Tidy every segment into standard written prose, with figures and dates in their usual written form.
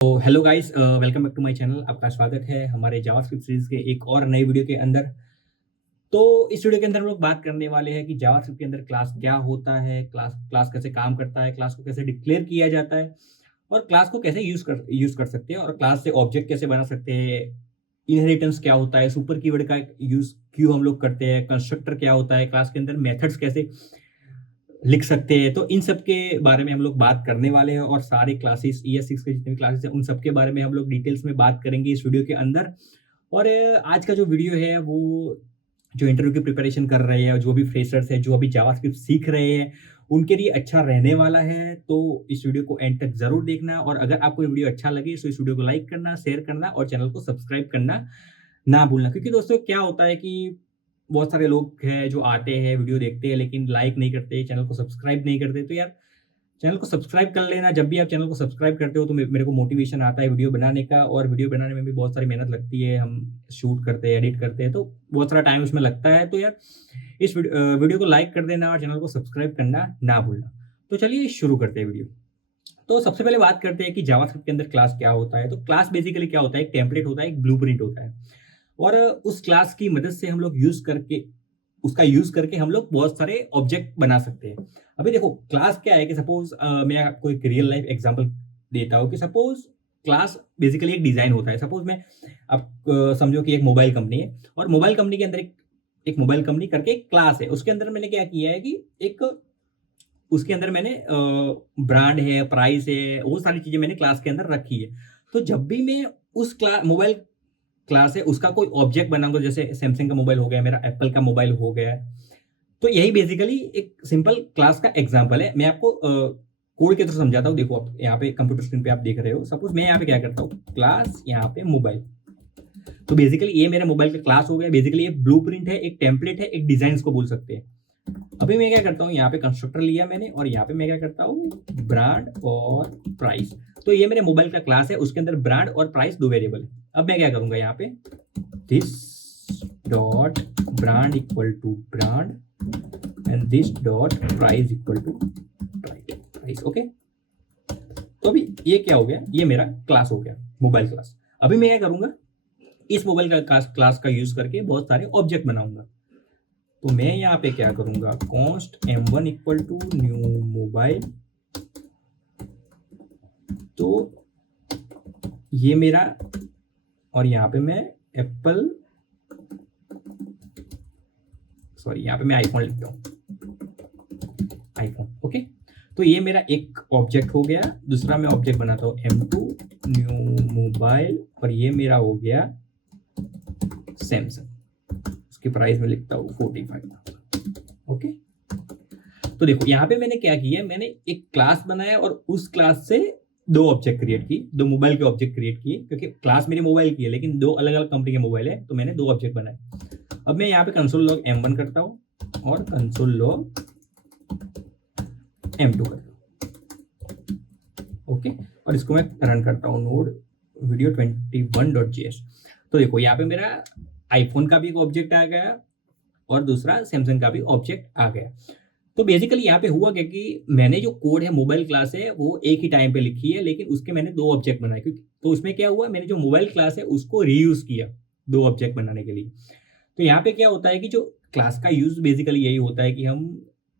तो hello guys, welcome back to my channel. आपका स्वागत है हमारे जावास्क्रिप्ट सीरीज के एक और नई वीडियो के अंदर। तो इस वीडियो के अंदर हम लोग बात करने वाले हैं कि जावास्क्रिप्ट के अंदर क्लास क्या होता है, क्लास क्लास कैसे काम करता है, क्लास को कैसे डिक्लेयर किया जाता है और क्लास को कैसे यूज कर सकते हैं और क्लास से ऑब्जेक्ट कैसे बना सकते हैं। इनहेरिटेंस क्या होता है, सुपर कीवर्ड का यूज क्यों हम लोग करते हैं, कंस्ट्रक्टर क्या होता है, क्लास के अंदर मेथड्स कैसे लिख सकते हैं। तो इन सब के बारे में हम लोग बात करने वाले हैं और सारे क्लासेस ES6 के जितने भी क्लासेस हैं उन सब के बारे में हम लोग डिटेल्स में बात करेंगे इस वीडियो के अंदर। और आज का जो वीडियो है वो जो इंटरव्यू की प्रिपरेशन कर रहे हैं और जो भी फ्रेशर्स हैं जो अभी जावास्क्रिप्ट सीख रहे हैं उनके लिए अच्छा रहने वाला है। तो इस वीडियो को एंड तक जरूर देखना और अगर आपको ये वीडियो अच्छा लगे तो इस वीडियो को लाइक करना, शेयर करना और चैनल को सब्सक्राइब करना ना भूलना। क्योंकि दोस्तों क्या होता है कि बहुत सारे लोग हैं जो आते हैं, वीडियो देखते हैं लेकिन लाइक नहीं करते, चैनल को सब्सक्राइब नहीं करते। तो यार चैनल को सब्सक्राइब कर लेना। जब भी आप चैनल को सब्सक्राइब करते हो तो मेरे को मोटिवेशन आता है वीडियो बनाने का, और वीडियो बनाने में भी बहुत सारी मेहनत लगती है। हम शूट करते हैं, एडिट करते हैं, तो बहुत सारा टाइम उसमें लगता है। तो यार इस वीडियो को लाइक कर देना और चैनल को सब्सक्राइब करना ना भूलना। तो चलिए शुरू करते हैं वीडियो। तो सबसे पहले बात करते हैं कि जावास्क्रिप्ट के अंदर क्लास क्या होता है। तो क्लास बेसिकली क्या होता है, एक टेम्पलेट होता है, एक ब्लूप्रिंट होता है। और उस क्लास की मदद से हम लोग यूज करके हम लोग बहुत सारे ऑब्जेक्ट बना सकते हैं। अभी देखो क्लास क्या है कि सपोज मैं आपको एक रियल लाइफ एग्जांपल देता हूँ कि सपोज क्लास बेसिकली एक डिजाइन होता है। सपोज मैं आप समझो कि एक मोबाइल कंपनी है और मोबाइल कंपनी के अंदर एक मोबाइल कंपनी करके एक क्लास है। उसके अंदर मैंने क्या किया है कि एक उसके अंदर मैंने ब्रांड है, प्राइस है, वो सारी चीजें मैंने क्लास के अंदर रखी है। तो जब भी मैं उस मोबाइल क्लास है उसका कोई ऑब्जेक्ट बनाऊंगा, जैसे सैमसंग का मोबाइल हो गया, मेरा एप्पल का मोबाइल हो गया, तो यही बेसिकली एक सिंपल क्लास का एग्जांपल है। मैं आपको कोड के थ्रू समझाता हूँ। देखो आप यहाँ पे कंप्यूटर स्क्रीन पे आप देख रहे हो। सपोज मैं यहाँ पे क्या करता हूँ, क्लास यहाँ पे मोबाइल। तो बेसिकली ये मेरे मोबाइल का क्लास हो गया। बेसिकली ये ब्लूप्रिंट है, एक टेम्पलेट है, एक डिजाइन को बोल सकते हैं। अभी मैं क्या करता हूँ, यहाँ पे कंस्ट्रक्टर लिया मैंने और यहाँ पे मैं क्या करता हूँ, ब्रांड और प्राइस। तो ये मेरे मोबाइल का क्लास है, उसके अंदर ब्रांड और प्राइस दो वेरिएबल है। अब मैं क्या करूंगा, यहाँ पे this dot brand equal to brand and this dot price equal to price. Okay, तो अभी ये क्या हो गया, ये मेरा क्लास हो गया, मोबाइल क्लास। अभी मैं क्या करूंगा, इस मोबाइल का क्लास का यूज करके बहुत सारे ऑब्जेक्ट बनाऊंगा। तो मैं यहाँ पे क्या करूंगा, const m1 equal to new mobile. तो ये मेरा, और यहाँ पे मैं एप्पल, सॉरी यहाँ पे मैं आईफोन लिखता हूँ, आईफोन। ओके, तो ये मेरा एक ऑब्जेक्ट हो गया। दूसरा मैं ऑब्जेक्ट बनाता हूँ m2 न्यू मोबाइल, और ये मेरा हो गया सैमसंग। उसकी प्राइस में लिखता हूँ 45,000। ओके, तो देखो यहाँ पे मैंने क्या किया, मैंने एक क्लास बनाया और उस क्लास से दो ऑब्जेक्ट क्रिएट की, दो मोबाइल के ऑब्जेक्ट क्रिएट किए। क्योंकि क्लास मेरी मोबाइल की है लेकिन दो अलग अलग कंपनी के मोबाइल है, तो मैंने दो ऑब्जेक्ट बनाए। अब मैं यहाँ पे कंसोल लॉग m1 करता हूँ और कंसोल लॉग m2 करता हूँ। ओके, और इसको मैं रन करता हूँ नोड वीडियो 21.js। तो देखो यहाँ पे मेरा आईफोन का भी एक ऑब्जेक्ट आ गया और दूसरा सैमसंग का भी ऑब्जेक्ट आ गया। तो बेसिकली यहाँ पे हुआ क्या कि मैंने जो कोड है, मोबाइल क्लास है, वो एक ही टाइम पे लिखी है लेकिन उसके मैंने दो ऑब्जेक्ट बनाए। क्योंकि तो उसमें क्या हुआ, मैंने जो मोबाइल क्लास है उसको रीयूज किया दो ऑब्जेक्ट बनाने के लिए। तो यहाँ पे क्या होता है कि जो क्लास का यूज बेसिकली यही होता है कि हम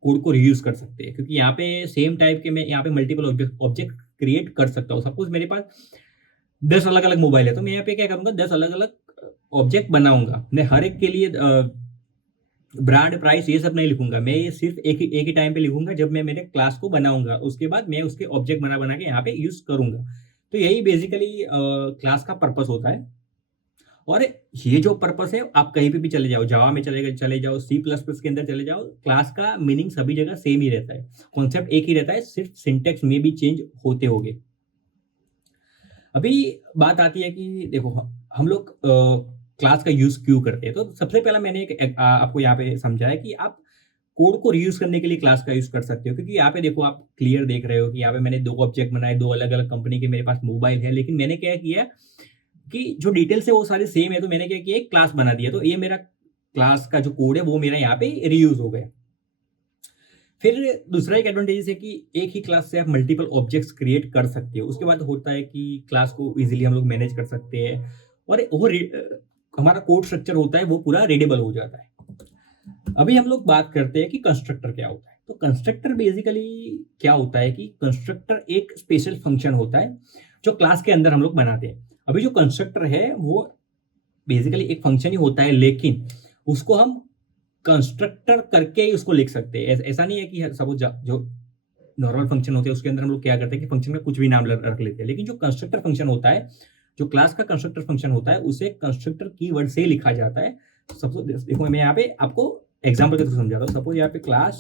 कोड को रीयूज कर सकते हैं। क्योंकि यहाँ पे सेम टाइप के मैं यहाँ पे मल्टीपल ऑब्जेक्ट क्रिएट कर सकता हूँ। सपोज मेरे पास 10 अलग अलग मोबाइल है, तो मैं यहाँ पे क्या करूंगा, 10 अलग अलग ऑब्जेक्ट बनाऊंगा। मैं हर एक के लिए ब्रांड, प्राइस ये सब नहीं लिखूंगा। मैं ये सिर्फ एक ही टाइम पे लिखूंगा जब मैं मेरे क्लास को बनाऊंगा। उसके बाद मैं उसके ऑब्जेक्ट बना बना के यहाँ पे यूज करूंगा। तो यही बेसिकली क्लास का पर्पस होता है। और ये जो पर्पस है, आप कहीं पे भी चले जाओ, जावा में चले जाओ, C++ के अंदर चले जाओ, क्लास का मीनिंग सभी जगह सेम ही रहता है, कॉन्सेप्ट एक ही रहता है, सिर्फ सिंटेक्स में भी चेंज होते होंगे। अभी बात आती है कि देखो हम लोग क्लास का यूज क्यों करते हैं। तो सबसे पहला मैंने आपको यहाँ पे समझाया कि आप कोड को रीयूज करने के लिए क्लास का यूज कर सकते हो। क्योंकि यहाँ पे देखो आप क्लियर देख रहे हो कि यहाँ पे मैंने दो ऑब्जेक्ट बनाए, दो अलग अलग कंपनी के मेरे पास मोबाइल है, लेकिन मैंने क्या किया कि जो डिटेल्स है वो सारे सेम है। तो मैंने क्या किया, एक क्लास बना दिया। तो ये मेरा क्लास का जो कोड है वो मेरा यहाँ पे रीयूज हो गया। फिर दूसरा एक एडवांटेज है कि एक ही क्लास से आप मल्टीपल ऑब्जेक्ट्स क्रिएट कर सकते हो। उसके बाद होता है कि क्लास को इजीली हम लोग मैनेज कर सकते हैं और हमारा कोड स्ट्रक्चर होता है वो पूरा रीडेबल हो जाता है। अभी हम लोग बात करते हैं कि कंस्ट्रक्टर क्या होता है। तो कंस्ट्रक्टर बेसिकली क्या होता है कि कंस्ट्रक्टर एक स्पेशल फंक्शन होता है जो क्लास के अंदर हम लोग बनाते हैं। अभी जो कंस्ट्रक्टर है वो बेसिकली एक फंक्शन ही होता है, लेकिन उसको हम कंस्ट्रक्टर करके ही उसको लिख सकते हैं। ऐसा नहीं है कि सपोज जो नॉर्मल फंक्शन होते हैं उसके अंदर हम लोग क्या करते हैं कि फंक्शन का कुछ भी नाम रख लेते हैं, लेकिन जो कंस्ट्रक्टर फंक्शन होता है, जो क्लास का कंस्ट्रक्टर फंक्शन होता है, उसे कंस्ट्रक्टर कीवर्ड से ही लिखा जाता है। सपोज देखो मैं यहाँ पे आपको एग्जाम्पल के थ्रू समझाता हूँ। सपोज यहाँ पे क्लास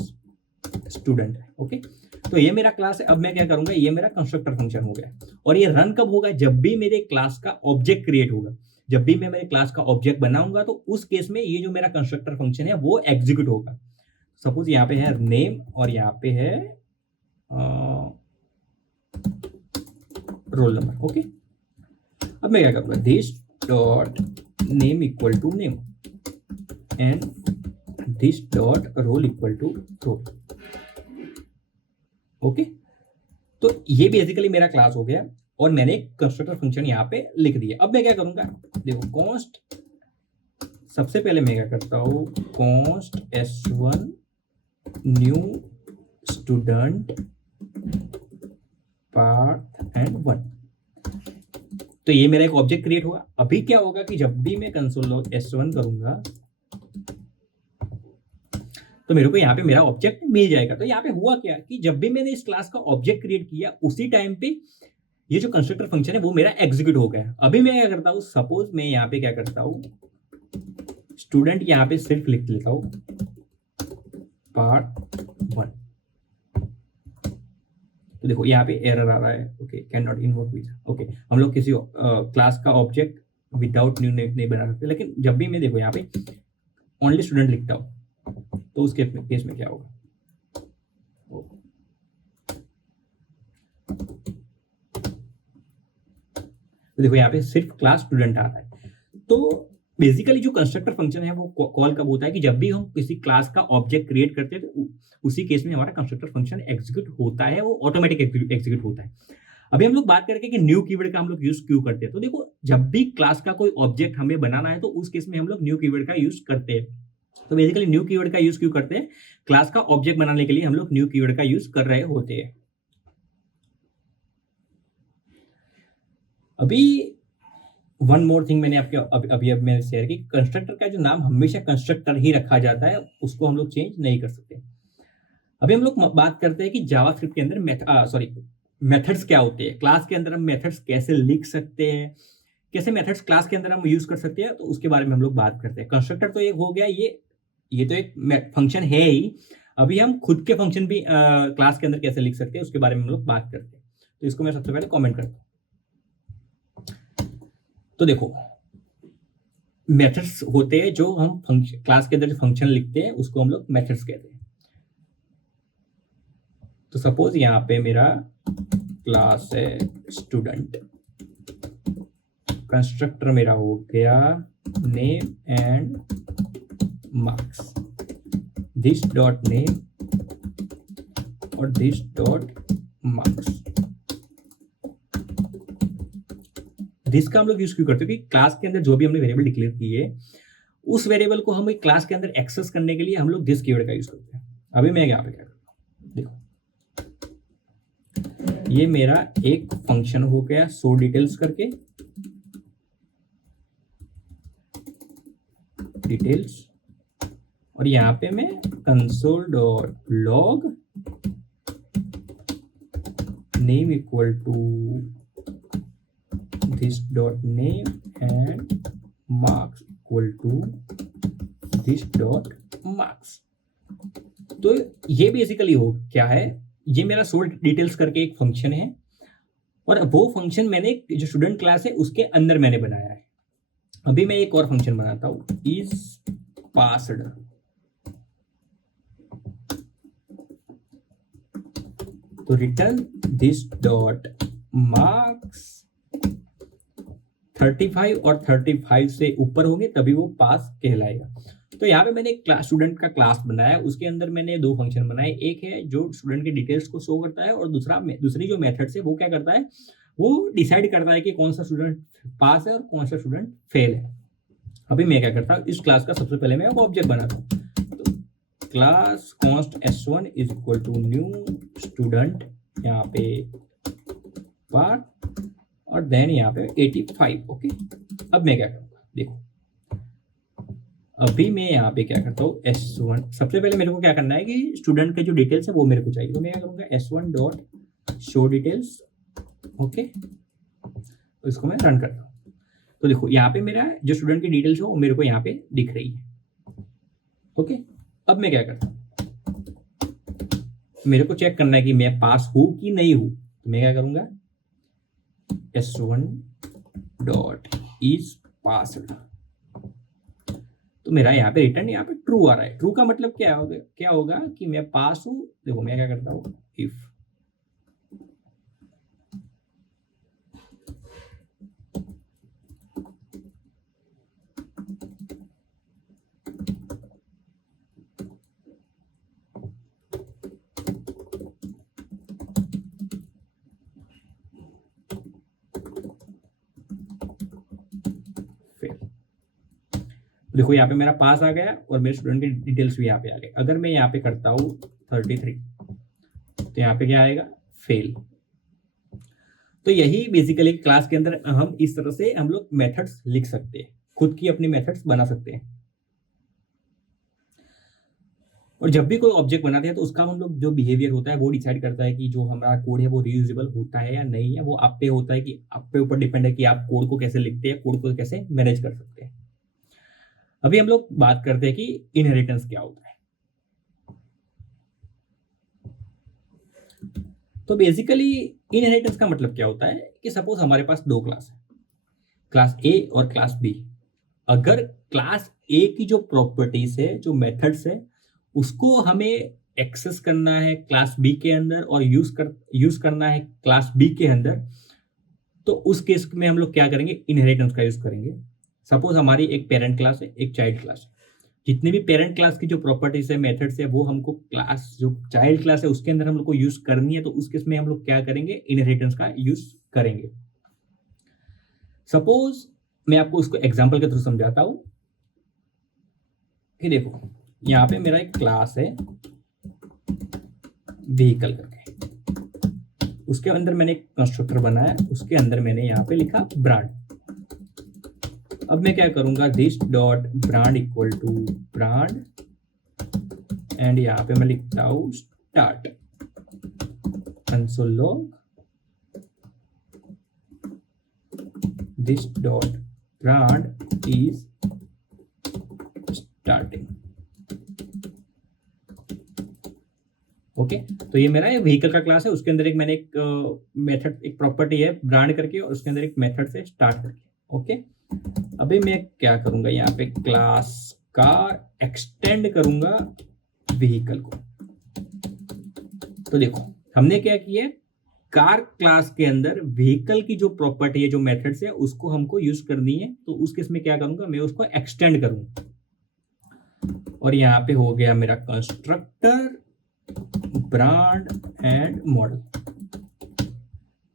स्टूडेंट है, ओके, तो ये मेरा क्लास है। अब मैं क्या करूंगा, ये मेरा कंस्ट्रक्टर फंक्शन हो गया और ये रन कब होगा, जब भी मेरे क्लास का ऑब्जेक्ट क्रिएट होगा। जब भी मैं मेरे क्लास का ऑब्जेक्ट बनाऊंगा तो उस केस में ये जो मेरा कंस्ट्रक्टर फंक्शन है वो एग्जीक्यूट होगा। सपोज यहाँ पे है नेम और यहाँ पे है रोल नंबर, ओके। अब मैं क्या करूंगा, this dot name equal to name and this dot role equal to role, okay. तो ये बेसिकली मेरा क्लास हो गया और मैंने कंस्ट्रक्टर फंक्शन यहाँ पे लिख दिया। अब मैं क्या करूंगा, देखो कॉन्स्ट, सबसे पहले मैं क्या करता हूँ, const s1 new student path and 1। तो ये मेरा एक ऑब्जेक्ट क्रिएट हुआ। अभी क्या होगा कि जब भी मैं कंसोल लॉग s1 करूंगा तो मेरे को यहाँ पे मेरा ऑब्जेक्ट मिल जाएगा। तो यहाँ पे हुआ क्या कि जब भी मैंने इस क्लास का ऑब्जेक्ट क्रिएट किया उसी टाइम पे ये जो कंस्ट्रक्टर फंक्शन है वो मेरा एग्जीक्यूट हो गया। अभी मैं क्या करता हूँ, सपोज मैं यहाँ पे क्या करता हूँ, स्टूडेंट यहाँ पे सिर्फ लिख लेता हूँ पार्ट 1। तो देखो यहाँ पे एरर आ रहा है, okay, can not invoke with, okay. हम लोग किसी क्लास का ऑब्जेक्ट विदाउट न्यू नहीं बना सकते, लेकिन जब भी मैं देखो यहाँ पे ओनली स्टूडेंट लिखता हूँ तो उस केस में क्या होगा, तो देखो यहाँ पे सिर्फ क्लास स्टूडेंट आ रहा है। तो बेसिकली जो कंस्ट्रक्टर फंक्शन है वो कॉल कब होता है कि जब भी हम किसी क्लास का ऑब्जेक्ट क्रिएट करते हैं तो उसी केस में हमारा कंस्ट्रक्टर फंक्शन एग्जीक्यूट होता है, वो ऑटोमेटिक एग्जीक्यूट होता है। अभी हम लोग बात करके कि न्यू कीवर्ड का हम लोग यूज क्यों करते हैं। तो देखो जब भी क्लास का कोई ऑब्जेक्ट हमें बनाना है तो उस केस में हम लोग न्यू कीवर्ड का यूज करते हैं। तो बेसिकली न्यू कीवर्ड का यूज क्यों करते हैं, क्लास का ऑब्जेक्ट बनाने के लिए हम लोग न्यू कीवर्ड का यूज कर रहे होते हैं। अभी वन मोर थिंग मैंने आपके अभी मैंने शेयर की, कंस्ट्रक्टर का जो नाम हमेशा कंस्ट्रक्टर ही रखा जाता है, उसको हम लोग चेंज नहीं कर सकते। अभी हम लोग बात करते हैं कि जावास्क्रिप्ट के अंदर मेथड्स क्या होते हैं, क्लास के अंदर हम मेथड्स कैसे लिख सकते हैं, कैसे मेथड्स क्लास के अंदर हम यूज कर सकते हैं, तो उसके बारे में हम लोग बात करते हैं। कंस्ट्रक्टर तो एक हो गया, ये तो एक फंक्शन है ही। अभी हम खुद के फंक्शन भी क्लास के अंदर कैसे लिख सकते हैं उसके बारे में हम लोग बात करते हैं। तो इसको मैं सबसे पहले कॉमेंट करता हूँ। तो देखो मेथड्स होते हैं जो हम क्लास के अंदर जो फंक्शन लिखते हैं उसको हम लोग मेथड्स कहते हैं। तो सपोज यहाँ पे मेरा क्लास है स्टूडेंट, कंस्ट्रक्टर मेरा हो गया name and marks, this dot name और दिस डॉट मार्क्स। दिस का हम लोग यूज क्यों करते हैं कि क्लास के अंदर जो भी हमने वेरिएबल डिक्लेयर किए उस वेरिएबल को हम एक क्लास के अंदर एक्सेस करने के लिए हम लोग दिस कीवर्ड का यूज करते हैं। अभी मैं यहाँ पे क्या करता हूँ, देखो ये मेरा एक फंक्शन हो गया शो डिटेल्स करके, डिटेल्स, और यहाँ पे मैं console dot log name equal to this dot name and marks equal to this dot marks। तो ये बेसिकली हो क्या है, ये मेरा सोल्ड डिटेल्स करके एक फंक्शन है और वो फंक्शन मैंने जो स्टूडेंट क्लास है उसके अंदर मैंने बनाया है। अभी मैं एक और फंक्शन बनाता हूं, इज पास्ड, तो रिटर्न दिस डॉट मार्क्स 35 और 35 से ऊपर होंगे तभी वो पास कहलाएगा। तो यहाँ पे मैंने एक क्लास स्टूडेंट का क्लास बनाया, उसके अंदर मैंने दो फंक्शन बनाए, एक है जो स्टूडेंट के डिटेल्स को शो करता है और दूसरी जो मेथड है वो क्या करता है, वो डिसाइड करता है कि कौन सा स्टूडेंट पास है और कौन सा स्टूडेंट फेल है। अभी मैं क्या करता हूँ, इस क्लास का सबसे पहले मैं एक ऑब्जेक्ट बनाता हूँ। तो class const s1 is equal to new student, यहाँ पे पार्ट और देन यहाँ पे 85। ओके, अब मैं क्या करूँगा, देखो अभी मैं यहाँ पे क्या करता हूँ, s1 सबसे पहले मेरे को क्या करना है कि स्टूडेंट के जो डिटेल्स है वो मेरे को चाहिए, तो मैं क्या करूँगा s1 dot show details. Okay, तो इसको मैं रन करता हूँ। तो देखो यहाँ पे मेरा जो स्टूडेंट की डिटेल्स है वो मेरे को यहाँ पे दिख रही है। ओके, अब मैं क्या करता हूँ, मेरे को चेक करना है कि मैं पास हूँ कि नहीं हूँ, तो मैं क्या करूँगा, s1 डॉट इज पास्ड, तो मेरा यहाँ पे रिटर्न यहाँ पे ट्रू आ रहा है। ट्रू का मतलब क्या होगा कि मैं पास हूँ। देखो मैं क्या करता हूँ, इफ देखो यहाँ पे मेरा पास आ गया और मेरे स्टूडेंट के डिटेल्स भी यहाँ पे आ गए। अगर मैं यहाँ पे करता हूँ 33, तो यहाँ पे क्या आएगा, फेल। तो यही बेसिकली क्लास के अंदर हम इस तरह से हम लोग मेथड्स लिख सकते हैं, खुद की अपनी मेथड्स बना सकते हैं। और जब भी कोई ऑब्जेक्ट बनाते हैं तो उसका हम लोग जो बिहेवियर होता है वो डिसाइड करता है कि जो हमारा कोड है वो रीयूजेबल होता है या नहीं है। वो आप पे होता है कि आप पे ऊपर डिपेंड है कि आप कोड को कैसे लिखते हैं, कोड को कैसे मैनेज कर सकते हैं। अभी हम लोग बात करते हैं कि इनहेरिटेंस क्या होता है। तो बेसिकली इनहेरिटेंस का मतलब क्या होता है कि सपोज हमारे पास दो क्लास है, क्लास ए और क्लास बी। अगर क्लास ए की जो प्रॉपर्टीज है, जो मेथड्स है, उसको हमें एक्सेस करना है क्लास बी के अंदर और यूज करना है क्लास बी के अंदर, तो उस केस में हम लोग क्या करेंगे, इनहेरिटेंस का यूज करेंगे। सपोज हमारी एक पेरेंट क्लास है, एक चाइल्ड क्लास है। जितनी भी पेरेंट क्लास की जो प्रॉपर्टीज है, मेथड्स है, वो हमको क्लास जो चाइल्ड क्लास है उसके अंदर हम लोग को यूज करनी है। तो उस केस में हम लोग क्या करेंगे, इनहेरिटेंस का यूज करेंगे। सपोज मैं आपको उसको एग्जांपल के थ्रू समझाता हूं कि देखो यहाँ पे मेरा एक क्लास है व्हीकल करके, उसके अंदर मैंने एक कंस्ट्रक्टर बनाया, उसके अंदर मैंने यहाँ पे लिखा ब्रांड। अब मैं क्या करूंगा, this dot brand equal to brand and यहाँ पे मैं लिखता हूं start console log this dot brand is starting. Okay, तो ये मेरा व्हीकल का क्लास है, उसके अंदर मैंने एक मेथड, एक प्रॉपर्टी है ब्रांड करके और उसके अंदर एक मेथड से स्टार्ट करके। ओके, अभी मैं क्या करूंगा, यहाँ पे क्लास का एक्सटेंड करूंगा व्हीकल को। तो देखो हमने क्या किया, कार क्लास के अंदर व्हीकल की जो प्रॉपर्टी है, जो मेथड्स है, उसको हमको यूज करनी है। तो उस केस में क्या करूंगा, मैं उसको एक्सटेंड करूंगा और यहाँ पे हो गया मेरा कंस्ट्रक्टर ब्रांड एंड मॉडल।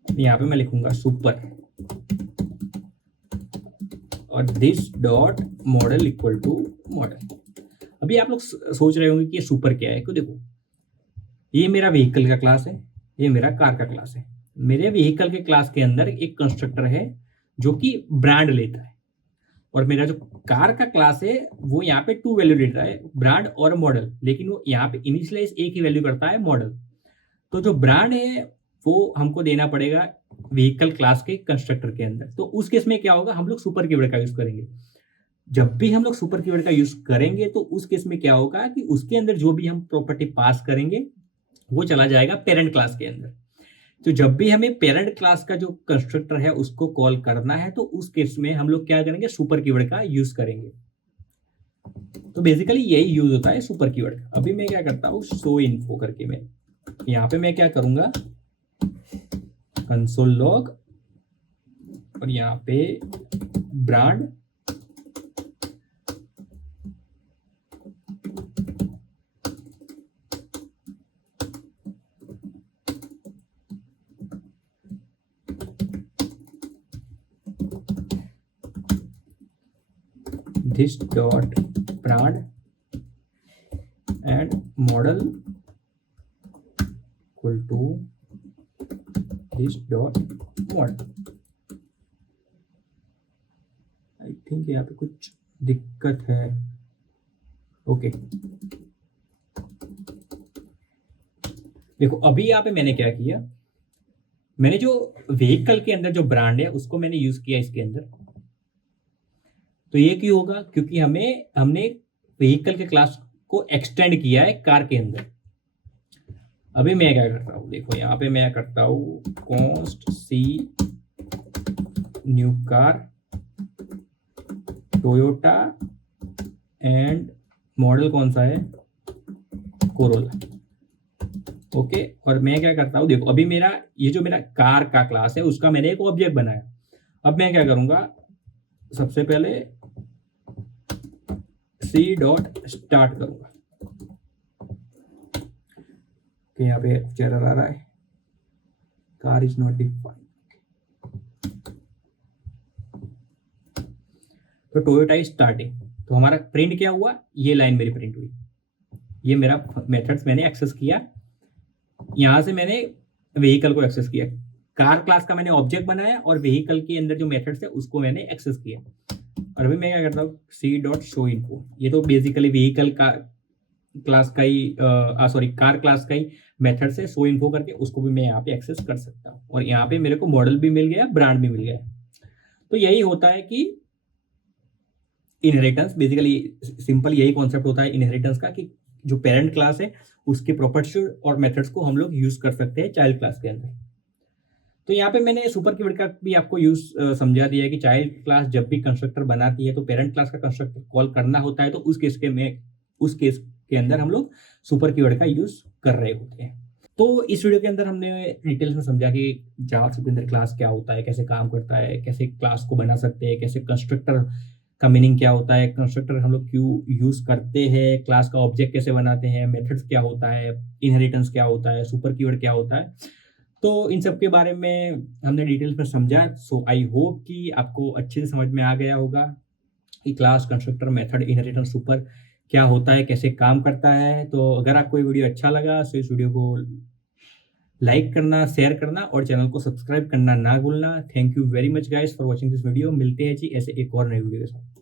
यहाँ पे मैं लिखूंगा सुपर और this dot model equal to model. अभी आप लोग सोच रहे होंगे कि ये सुपर क्या है। तो देखो ये मेरा व्हीकल का क्लास है, ये मेरा कार का क्लास है। मेरे व्हीकल के क्लास के अंदर एक कंस्ट्रक्टर है जो कि ब्रांड लेता है और मेरा जो कार का क्लास है वो यहाँ पे 2 वैल्यू लेता है, ब्रांड और मॉडल, लेकिन वो यहाँ पे इनिशियलाइज एक ही वैल्यू करता है, मॉडल। तो जो ब्रांड है वो हमको देना पड़ेगा व्हीकल क्लास के कंस्ट्रक्टर के अंदर। तो उस केस में क्या होगा, हम लोग सुपर कीवर्ड का यूज करेंगे। जब भी हम लोग सुपर कीवर्ड का यूज करेंगे तो उस केस में क्या होगा कि उसके अंदर जो भी हम प्रॉपर्टी पास करेंगे वो चला जाएगा पेरेंट क्लास के अंदर। तो जब भी हमें पेरेंट क्लास का जो कंस्ट्रक्टर है उसको कॉल करना है तो उस केस में हम लोग क्या करेंगे, सुपर कीवर्ड का यूज करेंगे। तो बेसिकली यही यूज होता है सुपर कीवर्ड का। अभी मैं क्या करता हूँ, शो इन्फो करके मैं यहाँ पे मैं क्या करूंगा, कंसोल लॉग और यहाँ पे brand this dot brand and model equal to this dot model। I think यहाँ पे कुछ दिक्कत है। ओके देखो अभी यहाँ पे मैंने क्या किया, मैंने जो व्हीकल के अंदर जो ब्रांड है उसको मैंने यूज किया इसके अंदर। तो ये क्यों होगा, क्योंकि हमने व्हीकल के क्लास को एक्सटेंड किया है कार के अंदर। अभी मैं क्या करता हूँ, देखो यहाँ पे मैं करता हूँ const C new car Toyota and model कौन सा है, कोरोला। ओके और मैं क्या करता हूँ, देखो अभी मेरा ये जो मेरा कार का क्लास है उसका मैंने एक ऑब्जेक्ट बनाया। अब मैं क्या करूंगा, सबसे पहले सी डॉट स्टार्ट करूंगा। यहाँ पे एरर आ रहा है, कार इज नॉट डिफाइंड। तो टोयोटा इज स्टार्टिंग, तो हमारा प्रिंट क्या हुआ, ये लाइन मेरी प्रिंट हुई। ये मेरा मेथड्स मैंने एक्सेस किया, यहां से मैंने व्हीकल को एक्सेस किया। कार क्लास का मैंने ऑब्जेक्ट बनाया और व्हीकल के अंदर जो मेथड्स है उसको मैंने एक्सेस किया। और अभी मैं क्या करता हूँ, सी डॉट शो इन्फो। ये तो बेसिकली व्हीकल का क्लास का ही सॉरी कार क्लास का ही मेथड से शो इन्फो करके उसको भी मैं यहाँ पे एक्सेस कर सकता हूँ। और यहाँ पे मेरे को मॉडल भी मिल गया, ब्रांड भी मिल गया। तो यही होता है कि इनहेरिटेंस, बेसिकली सिंपल यही कॉन्सेप्ट होता है इनहेरिटेंस का, कि जो पेरेंट क्लास है उसके प्रॉपर्टीज और मेथड्स को हम लोग यूज कर सकते हैं चाइल्ड क्लास के अंदर। तो यहाँ पे मैंने सुपर कीवर्ड का भी आपको यूज समझा दिया है कि चाइल्ड क्लास जब भी कंस्ट्रक्टर बनाती है तो पेरेंट क्लास का कंस्ट्रक्टर कॉल करना होता है। तो उस केस के अंदर हम लोग सुपर कीवर्ड का यूज कर रहे होते हैं। तो इस वीडियो के अंदर हमने डिटेल्स में समझा कि जावास्क्रिप्ट के अंदर क्लास क्या होता है, कैसे काम करता है, कैसे क्लास को बना सकते हैं, कैसे कंस्ट्रक्टर का मीनिंग क्या होता है, कंस्ट्रक्टर हम लोग क्यों यूज करते हैं, क्लास का ऑब्जेक्ट कैसे बनाते हैं, मेथड्स क्या होता है, इनहेरिटेंस क्या होता है, सुपर कीवर्ड क्या होता है। तो इन सब के बारे में हमने डिटेल्स में समझा। सो आई होप कि आपको अच्छे से समझ में आ गया होगा कि class, constructor, method, inheritance, super क्या होता है, कैसे काम करता है। तो अगर आपको ये वीडियो अच्छा लगा तो इस वीडियो को लाइक करना, शेयर करना और चैनल को सब्सक्राइब करना ना भूलना। Thank you very much guys for watching this video. मिलते हैं जी ऐसे एक और नई वीडियो के साथ।